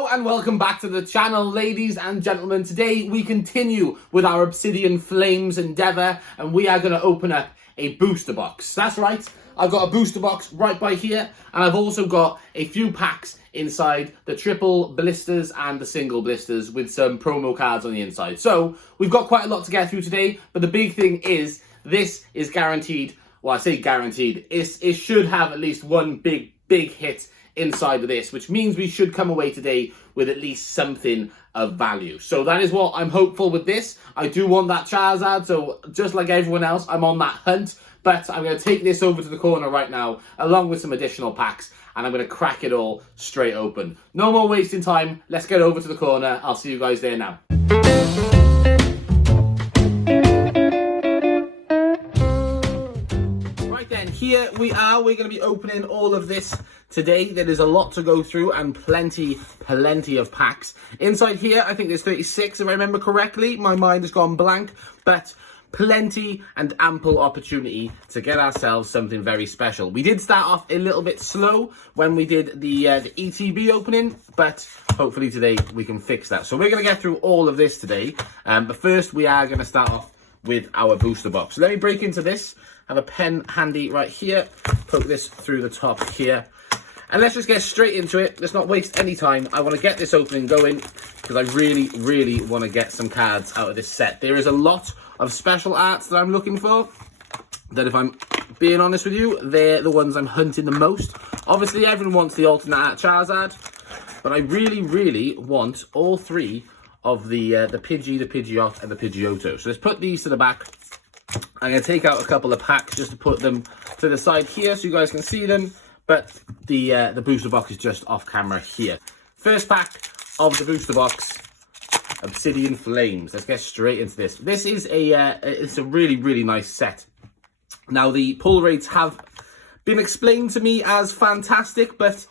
Hello and welcome back to the channel, ladies and gentlemen. Today we continue with our Obsidian Flames endeavour and we are going to open up a booster box. That's right, I've got a booster box right by here and I've also got a few packs inside, the triple blisters and the single blisters with some promo cards on the inside. So we've got quite a lot to get through today, but the big thing is this is guaranteed. Well, I say guaranteed, it should have at least one big hit inside of this, which means we should come away today with at least something of value. So that is what I'm hopeful with this. I do want that Charizard, so just like everyone else, I'm on that hunt. But I'm going to take this over to the corner right now, along with some additional packs, and I'm going to crack it all straight open. No more wasting time. Let's get over to the corner. I'll see you guys there now. Here we are, we're going to be opening all of this today. There is a lot to go through and plenty of packs. Inside here, I think there's 36 if I remember correctly. My mind has gone blank, but plenty and ample opportunity to get ourselves something very special. We did start off a little bit slow when we did the ETB opening, but hopefully today we can fix that. So we're going to get through all of this today, but first we are going to start off with our booster box. So let me break into this. Have a pen handy right here, poke this through the top here, and let's just get straight into it. Let's not waste any time. I want to get this opening going because I really want to get some cards out of this set. There is a lot of special arts that I'm looking for that, if I'm being honest with you, they're the ones I'm hunting the most. Obviously everyone wants the alternate art Charizard, but I really want all three of the Pidgey, the Pidgeot and the Pidgeotto. So let's put these to the back. I'm going to take out a couple of packs just to put them to the side here so you guys can see them. But the booster box is just off camera here. First pack of the booster box, Obsidian Flames. Let's get straight into this. This is it's a really nice set. Now the pull rates have been explained to me as fantastic, but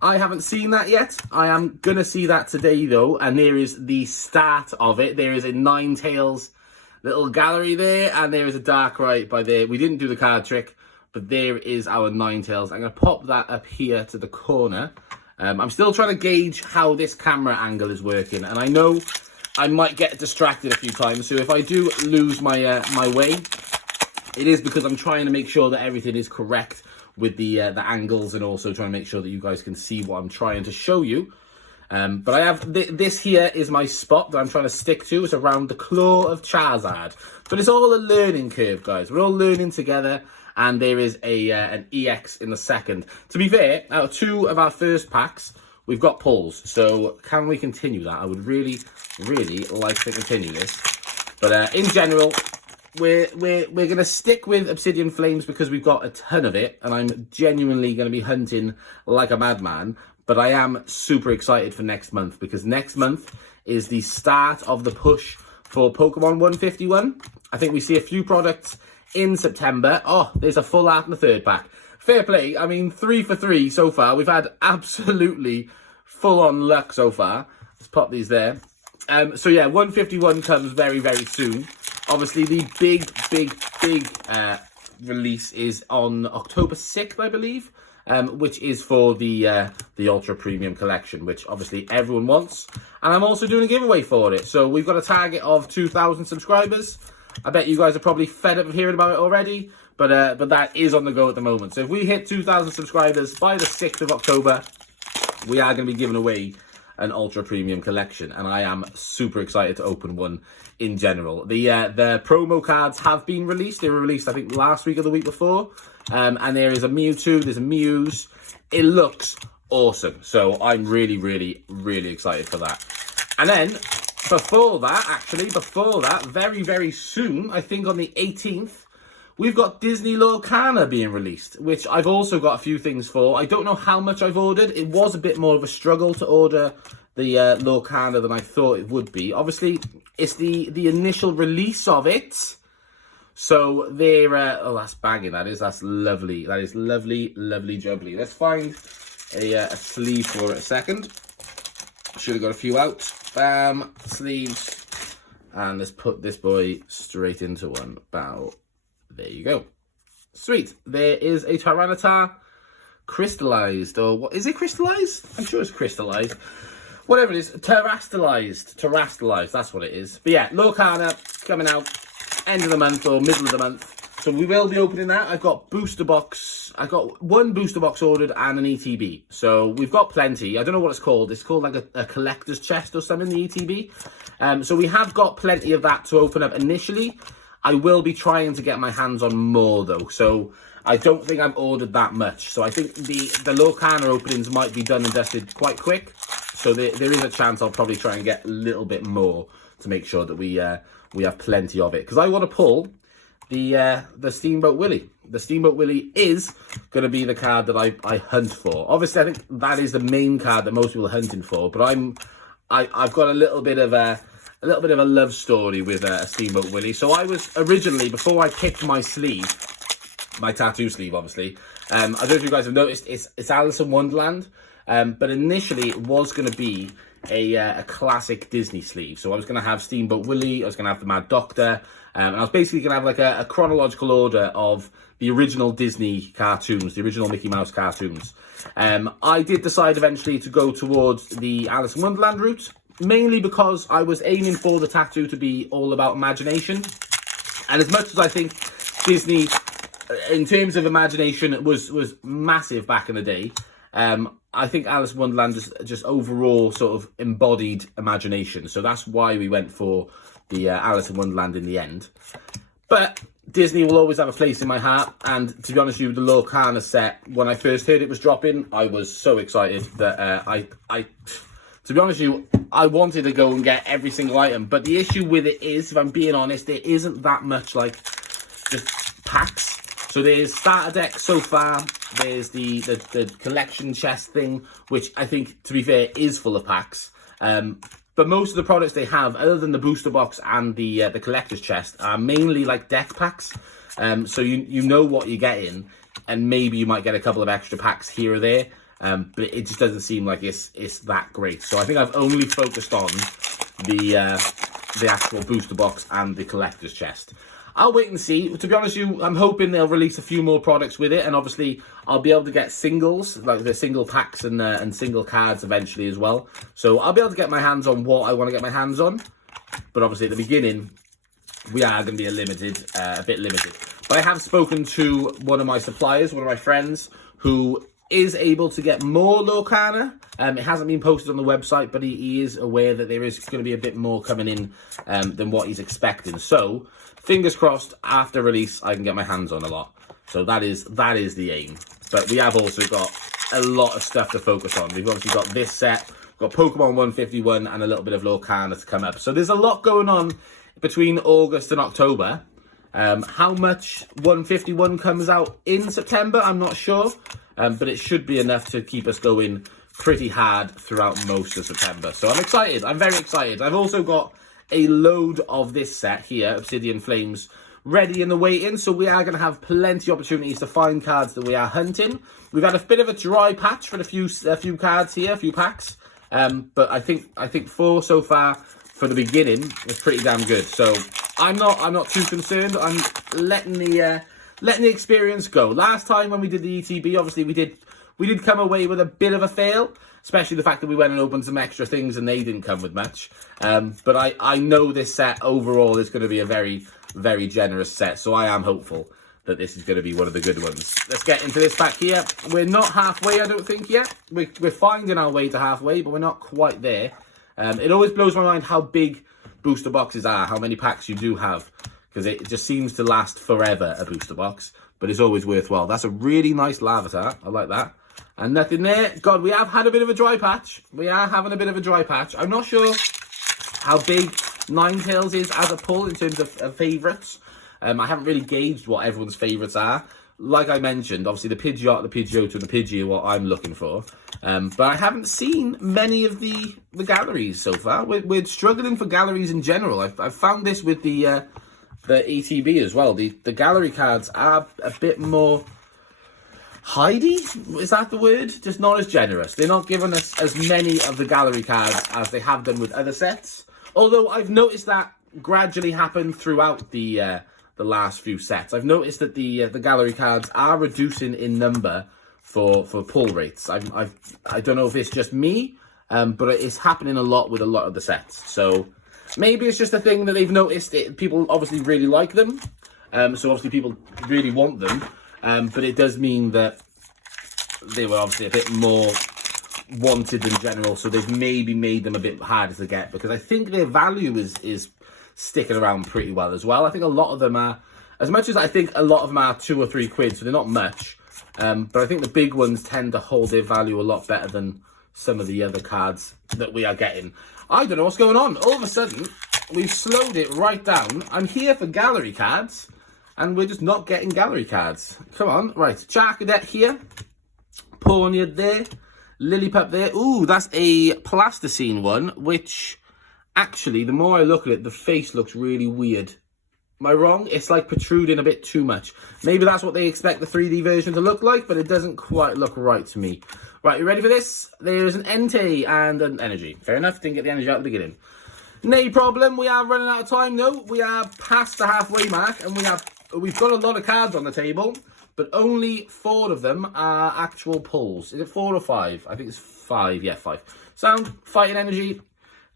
I haven't seen that yet. I am going to see that today though, and there is the start of it. There is a Ninetales little gallery there, and there is a Darkrai by there. We didn't do the card trick, but there is our Ninetales. I'm going to pop that up here to the corner. I'm still trying to gauge how this camera angle is working, and I know I might get distracted a few times, so if I do lose my my way, it is because I'm trying to make sure that everything is correct with the angles, and also trying to make sure that you guys can see what I'm trying to show you. But I have, this here is my spot that I'm trying to stick to. It's around the claw of Charizard. But it's all a learning curve, guys. We're all learning together. And there is an EX in the second. To be fair, out of two of our first packs, we've got pulls. So can we continue that? I would really like to continue this. But in general, we're going to stick with Obsidian Flames because we've got a ton of it. And I'm genuinely going to be hunting like a madman. But I am super excited for next month because next month is the start of the push for Pokemon 151. I think we see a few products in September. Oh, there's a full art in the third pack. Fair play. I mean, 3 for 3 so far. We've had absolutely full-on luck so far. Let's pop these there. So yeah, 151 comes very soon. Obviously, the big release is on October 6th, I believe. Which is for the Ultra Premium Collection, which obviously everyone wants. And I'm also doing a giveaway for it. So we've got a target of 2,000 subscribers. I bet you guys are probably fed up of hearing about it already, but that is on the go at the moment. So if we hit 2,000 subscribers by the 6th of October, we are going to be giving away an Ultra Premium Collection, and I am super excited to open one in general. The promo cards have been released. They were released, I think, last week or the week before. And there is a Mewtwo, there's a Muse. It looks awesome. So I'm really excited for that. And then before that, very soon, I think on the 18th, we've got Disney Lorcana being released, which I've also got a few things for. I don't know how much I've ordered. It was a bit more of a struggle to order the Lorcana than I thought it would be. Obviously, it's the initial release of it. So they're, oh, that's banging, that is. That's lovely. That is lovely jubbly. Let's find a sleeve for it a second. Should have got a few out. Bam, sleeves. And let's put this boy straight into one. Bow. There you go. Sweet. There is a Tyranitar crystallized, or what is it, crystallized? I'm sure it's crystallized. whatever it is, terrestrialized, that's what it is. But yeah, Lorcana coming out end of the month or middle of the month. So we will be opening that. I've got booster box. I got one booster box ordered and an ETB. So we've got plenty. I don't know what it's called. It's called like a collector's chest or something, the ETB. So we have got plenty of that to open up initially. I will be trying to get my hands on more though. So I don't think I've ordered that much. So I think the Lorcana openings might be done and dusted quite quick. So there is a chance I'll probably try and get a little bit more to make sure that we have plenty of it. Because I want to pull the Steamboat Willie. The Steamboat Willie is going to be the card that I hunt for. Obviously, I think that is the main card that most people are hunting for. But I've got a little bit of a love story with a Steamboat Willie. So I was originally, before I picked my sleeve, my tattoo sleeve, obviously. I don't know if you guys have noticed, it's Alice in Wonderland. But initially, it was going to be a classic Disney sleeve. So I was going to have Steamboat Willie, I was going to have the Mad Doctor, and I was basically going to have like a chronological order of the original Disney cartoons, the original Mickey Mouse cartoons. I did decide eventually to go towards the Alice in Wonderland route, mainly because I was aiming for the tattoo to be all about imagination. And as much as I think Disney, in terms of imagination, was massive back in the day, I think Alice in Wonderland just overall sort of embodied imagination. So that's why we went for the Alice in Wonderland in the end. But Disney will always have a place in my heart. And to be honest with you, the Lorcana set, when I first heard it was dropping, I was so excited that to be honest with you, I wanted to go and get every single item. But the issue with it is, if I'm being honest, it isn't that much like just packs. So there's starter deck so far. There's the collection chest thing, which I think, to be fair, is full of packs. But most of the products they have, other than the booster box and the collector's chest, are mainly like deck packs. So you know what you're getting, and maybe you might get a couple of extra packs here or there. But it just doesn't seem like it's that great. So I think I've only focused on the actual booster box and the collector's chest. I'll wait and see. To be honest with you, I'm hoping they'll release a few more products with it, and obviously I'll be able to get singles, like the single packs and single cards eventually as well. So I'll be able to get my hands on what I want to get my hands on. But obviously at the beginning, we are going to be a bit limited. But I have spoken to one of my suppliers, one of my friends, who is able to get more Lorcana. It hasn't been posted on the website, but he is aware that there is going to be a bit more coming in than what he's expecting. So fingers crossed, after release, I can get my hands on a lot. So that is the aim. But we have also got a lot of stuff to focus on. We've obviously got this set, got Pokemon 151, and a little bit of Lorcana to come up. So there's a lot going on between August and October. How much 151 comes out in September, I'm not sure. But it should be enough to keep us going pretty hard throughout most of September. So I'm excited. I'm very excited. I've also got a load of this set here, Obsidian Flames, ready in the waiting. So we are going to have plenty of opportunities to find cards that we are hunting. We've had a bit of a dry patch for a few cards here, a few packs. But I think 4 so far for the beginning is pretty damn good. So I'm not too concerned. I'm letting the experience go. Last time when we did the ETB, obviously we did come away with a bit of a fail, especially the fact that we went and opened some extra things and they didn't come with much. But I know this set overall is going to be a very, very generous set, so I am hopeful that this is going to be one of the good ones. Let's get into this pack here. We're not halfway, I don't think, yet. We're finding our way to halfway, but we're not quite there. It always blows my mind how big booster boxes are, how many packs you do have, because it just seems to last forever, a booster box, but it's always worthwhile. That's a really nice Larvitar. I like that. And nothing there. God, we have had a bit of a dry patch. We are having a bit of a dry patch. I'm not sure how big Ninetales is as a pull in terms of favourites. I haven't really gauged what everyone's favourites are. Like I mentioned, obviously the Pidgeot, the Pidgeotto, and the Pidgey are what I'm looking for. But I haven't seen many of the galleries so far. We're struggling for galleries in general. I've found this with the ETB as well. The gallery cards are a bit more hidey, is that the word? Just not as generous. They're not giving us as many of the gallery cards as they have done with other sets. Although I've noticed that gradually happen throughout the last few sets. I've noticed that the gallery cards are reducing in number for pull rates. I don't know if it's just me, but it's happening a lot with a lot of the sets. So maybe it's just a thing that they've noticed. People obviously really like them, so obviously people really want them, but it does mean that they were obviously a bit more wanted in general, so they've maybe made them a bit harder to get, because I think their value is sticking around pretty well as well. I think a lot of them are, as much as I think a lot of them are £2 or £3, so they're not much, but I think the big ones tend to hold their value a lot better than some of the other cards that we are getting. I don't know what's going on. All of a sudden, we've slowed it right down. I'm here for gallery cards, and we're just not getting gallery cards. Come on. Right, Charcadet here. Pawniard there. Lillipup there. Ooh, that's a plasticine one, which actually, the more I look at it, the face looks really weird. Am I wrong? It's like protruding a bit too much. Maybe that's what they expect the 3D version to look like, but it doesn't quite look right to me. Right, you ready for this? There's an Entei and an Energy. Fair enough, didn't get the Energy out at the beginning. No problem, we are running out of time though. We are past the halfway mark, and we've got a lot of cards on the table, but only 4 of them are actual pulls. Is it 4 or 5? I think it's 5, yeah, 5. Sound, Fighting Energy.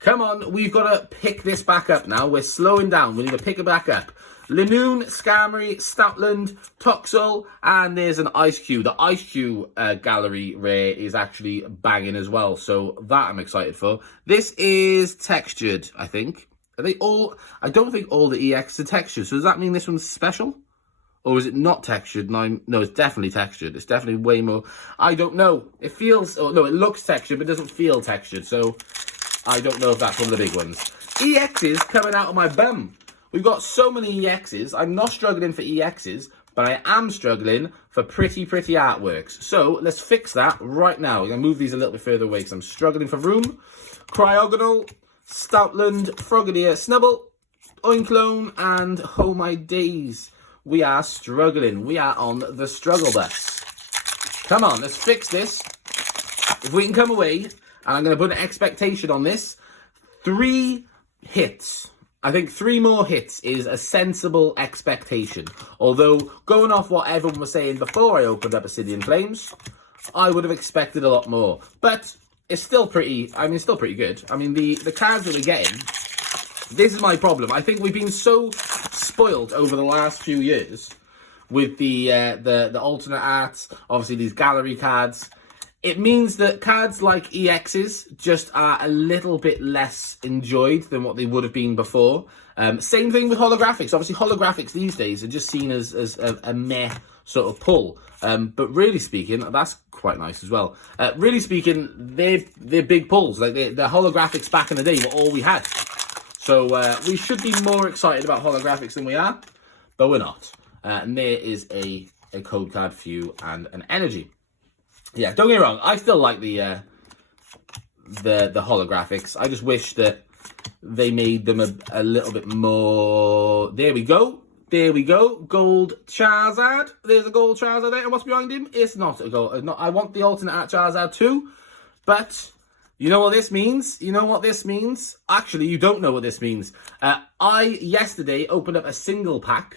Come on, we've got to pick this back up now. We're slowing down. We need to pick it back up. Linoon, Skarmory, Stoutland, Toxel, and there's an Ice Cube. The Ice Cube gallery rare is actually banging as well, so that I'm excited for. This is textured, I think. Are they all? I don't think all the EX are textured, so does that mean this one's special? Or is it not textured? No, it's definitely textured. It's definitely way more. I don't know. It feels, oh no, it looks textured, but doesn't feel textured, so I don't know if that's one of the big ones. EXs coming out of my bum. We've got so many EXs. I'm not struggling for EXs, but I am struggling for pretty artworks. So let's fix that right now. We're going to move these a little bit further away because I'm struggling for room. Cryogonal, Stoutland, Frogadier, Snubble, Oinclone, and oh my days. We are struggling. We are on the struggle bus. Come on, let's fix this. If we can come away, and I'm going to put an expectation on this, 3 hits. I think 3 more hits is a sensible expectation. Although, going off what everyone was saying before I opened up Obsidian Flames, I would have expected a lot more. But it's still pretty, still pretty good. I mean, the cards that we're getting, this is my problem. I think we've been so spoiled over the last few years with the alternate arts, obviously these gallery cards. It means that cards like EXs just are a little bit less enjoyed than what they would have been before. Same thing with holographics. Obviously, holographics these days are just seen as a meh sort of pull. But really speaking, that's quite nice as well. Really speaking, they're big pulls. Like the holographics back in the day were all we had. So we should be more excited about holographics than we are, but we're not. And there is a code card for you and an energy. Yeah, don't get me wrong. I still like the holographics. I just wish that they made them a little bit more. There we go. There we go. Gold Charizard. There's a gold Charizard there. And what's behind him? It's not a gold. Not. I want the alternate art Charizard too. But you know what this means? You know what this means? Actually, you don't know what this means. I yesterday opened up a single pack.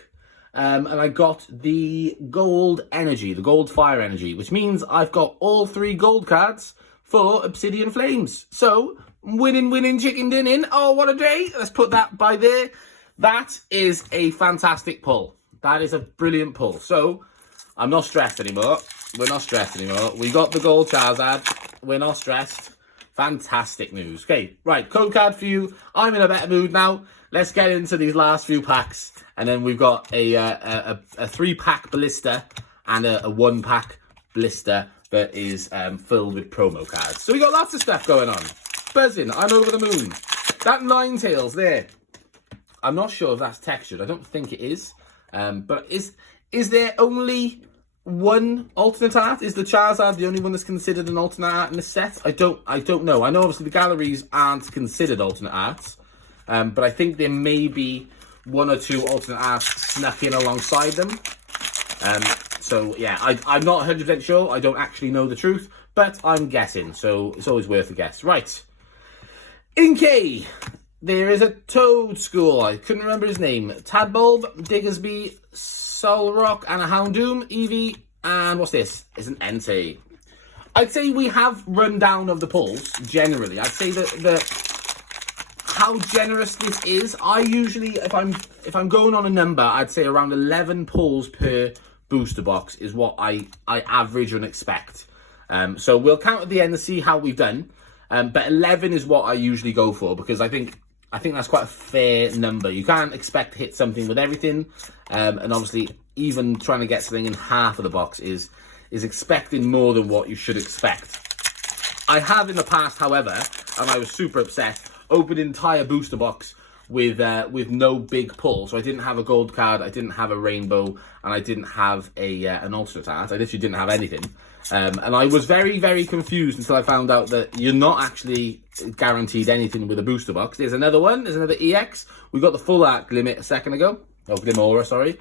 And I got the gold energy, the gold fire energy, which means I've got all 3 gold cards for Obsidian Flames. So, winning, chicken dinning. Oh, what a day. Let's put that by there. That is a fantastic pull. That is a brilliant pull. So, I'm not stressed anymore. We're not stressed anymore. We got the gold Charizard. We're not stressed. Fantastic news. Okay, right, code card for you. I'm in a better mood now. Let's get into these last few packs. And then we've got a 3-pack blister and a 1-pack blister that is filled with promo cards. So we got lots of stuff going on. Buzzing, I'm over the moon. That Ninetales there. I'm not sure if that's textured. I don't think it is. But is there only 1 alternate art? Is the Charizard the only one that's considered an alternate art in the set? I don't know. I know obviously the galleries aren't considered alternate arts. But I think there may be 1 or 2 alternate arts snuck in alongside them. So yeah, I'm not 100% sure. I don't actually know the truth, but I'm guessing. So it's always worth a guess. Right. Inkay. There is a Toad School. I couldn't remember his name. Tadbulb, Diggersby, Solrock, and a Houndoom, Eevee, and what's this? It's an Entei. I'd say we have run down of the pulls, generally. I'd say that how generous this is, I usually, if I'm going on a number, I'd say around 11 pulls per booster box is what I average and expect. So we'll count at the end to see how we've done. But 11 is what I usually go for, because I think that's quite a fair number. You can't expect to hit something with everything. And obviously, even trying to get something in half of the box is expecting more than what you should expect. I have in the past, however, and I was super upset, opened an entire booster box with no big pull. So I didn't have a gold card, I didn't have a rainbow, and I didn't have an alternate art. I literally didn't have anything. And I was very, very confused until I found out that you're not actually guaranteed anything with a booster box. There's another one, there's another EX. We got the full art Glimmer a second ago. Oh, Glimora, sorry.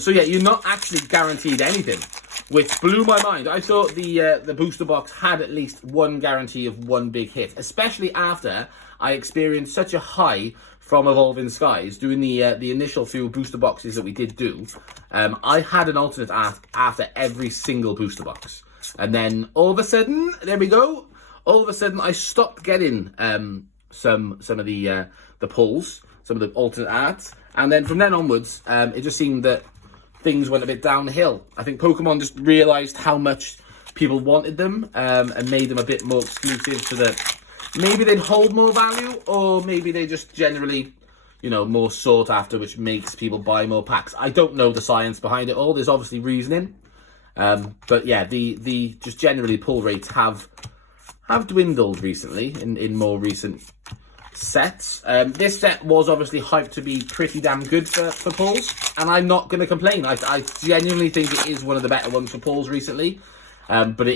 So yeah, you're not actually guaranteed anything, which blew my mind. I thought the booster box had at least one guarantee of one big hit, especially after I experienced such a high from Evolving Skies doing the initial few booster boxes that we did do. I had an alternate art after every single booster box, and then all of a sudden, there we go. All of a sudden, I stopped getting some of the pulls, some of the alternate arts. And then from then onwards, it just seemed that things went a bit downhill. I think Pokemon just realised how much people wanted them, and made them a bit more exclusive so that maybe they'd hold more value, or maybe they just generally, more sought after, which makes people buy more packs. I don't know the science behind it all. There's obviously reasoning. But yeah, the just generally pull rates have dwindled recently in more recent sets. This set was obviously hyped to be pretty damn good for pulls, and I'm not going to complain. I genuinely think it is one of the better ones for pulls recently, but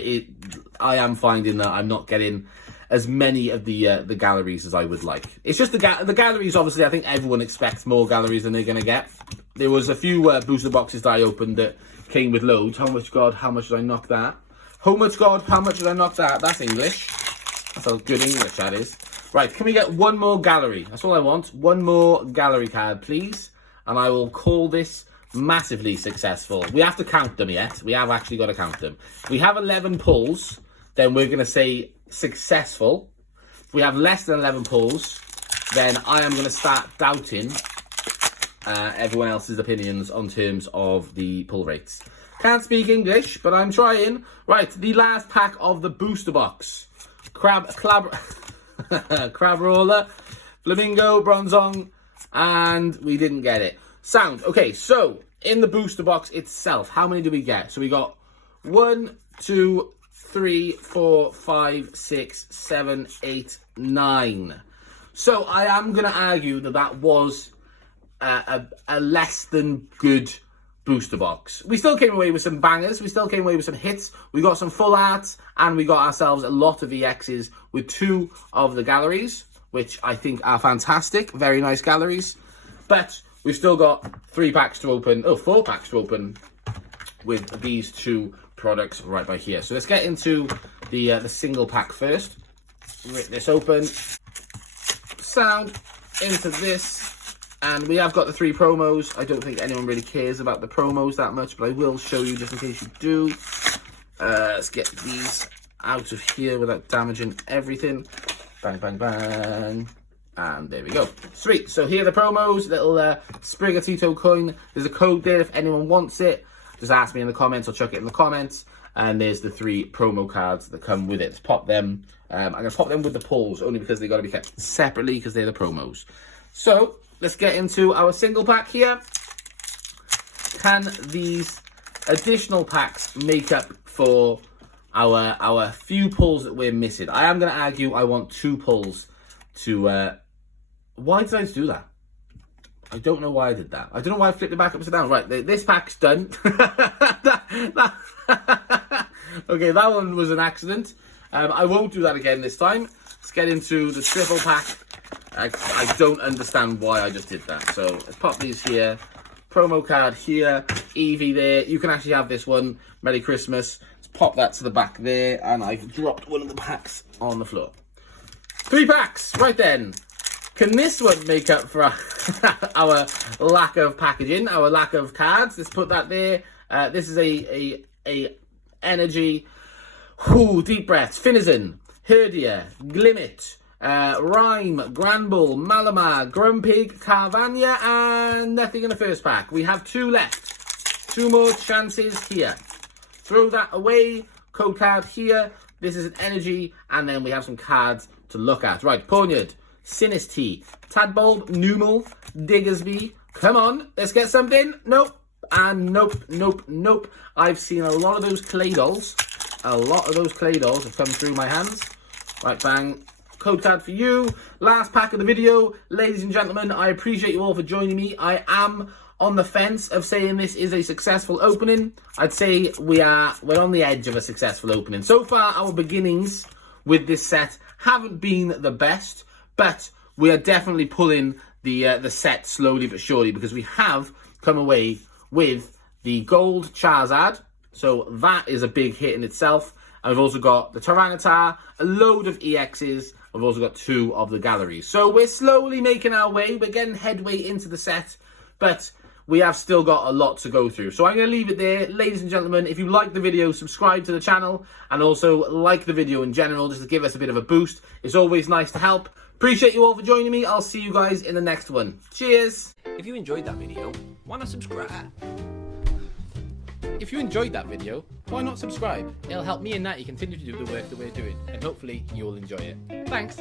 I am finding that I'm not getting as many of the galleries as I would like. It's just the galleries, obviously, I think everyone expects more galleries than they're going to get. There was a few booster boxes that I opened that came with loads. Oh much God, how much did I knock that? Oh much God, how much did I knock that? That's English. That's how good English that is. Right, can we get one more gallery? That's all I want. One more gallery card, please. And I will call this massively successful. We have to count them yet. We have actually got to count them. If we have 11 pulls, then we're going to say successful. If we have less than 11 pulls, then I am going to start doubting everyone else's opinions on terms of the pull rates. Can't speak English, but I'm trying. Right, the last pack of the booster box. Crabrawler, Flamingo, Bronzong, and we didn't get it. Sound. Okay, so in the booster box itself, how many do we get? So we got 1, 2, 3, 4, 5, 6, 7, 8, 9. So I am going to argue that was a less than good booster box. We still came away with some bangers. We still came away with some hits. We got some full arts, and we got ourselves a lot of EXs with 2 of the galleries, which I think are fantastic. Very nice galleries. But we've still got 4 packs to open with these 2 products right by here. So let's get into the single pack first. Rip this open. Sound into this. And we have got the 3 promos. I don't think anyone really cares about the promos that much, but I will show you just in case you do. Let's get these out of here without damaging everything. Bang, bang, bang. And there we go. Sweet. So here are the promos. Little Sprigatito coin. There's a code there if anyone wants it. Just ask me in the comments or chuck it in the comments. And there's the 3 promo cards that come with it. Let's pop them. I'm going to pop them with the pulls, only because they've got to be kept separately because they're the promos. So let's get into our single pack here. Can these additional packs make up for our few pulls that we're missing? I am going to argue I want 2 pulls to... why did I do that? I don't know why I did that. I don't know why I flipped it back upside down. Right, this pack's done. Okay, that one was an accident. I won't do that again this time. Let's get into the triple pack. I don't understand why I just did that. So let's pop these here. Promo card here. Eevee there. You can actually have this one. Merry Christmas. Let's pop that to the back there. And I've dropped one of the packs on the floor. 3 packs. Right then. Can this one make up for our lack of packaging, our lack of cards? Let's put that there. This is a energy. Ooh, deep breaths. Finizen, Herdia, Glimmet, Rhyme, Granbull, Malamar, Grumpig, Carvania, and nothing in the first pack. We have 2 left. 2 more chances here. Throw that away. Code card here. This is an energy, and then we have some cards to look at. Right, Ponyard, Sinistea, Tadbulb, Numel, Diggersby. Come on, let's get something. Nope. And nope. I've seen a lot of those clay dolls. A lot of those clay dolls have come through my hands. Right, bang. Code card for you. Last pack of the video. Ladies and gentlemen, I appreciate you all for joining me. I am on the fence of saying this is a successful opening. I'd say we're on the edge of a successful opening. So far, our beginnings with this set haven't been the best, but we are definitely pulling the set slowly but surely, because we have come away with the gold Charizard. So that is a big hit in itself. And we've also got the Tyranitar, a load of EXs. We've also got 2 of the galleries. So we're slowly making our way. We're getting headway into the set, but we have still got a lot to go through. So I'm going to leave it there. Ladies and gentlemen, if you like the video, subscribe to the channel, and also like the video in general, just to give us a bit of a boost. It's always nice to help. Appreciate you all for joining me. I'll see you guys in the next one. Cheers! If you enjoyed that video, why not subscribe? If you enjoyed that video, why not subscribe? It'll help me and Natty continue to do the work that we're doing, and hopefully you'll enjoy it. Thanks!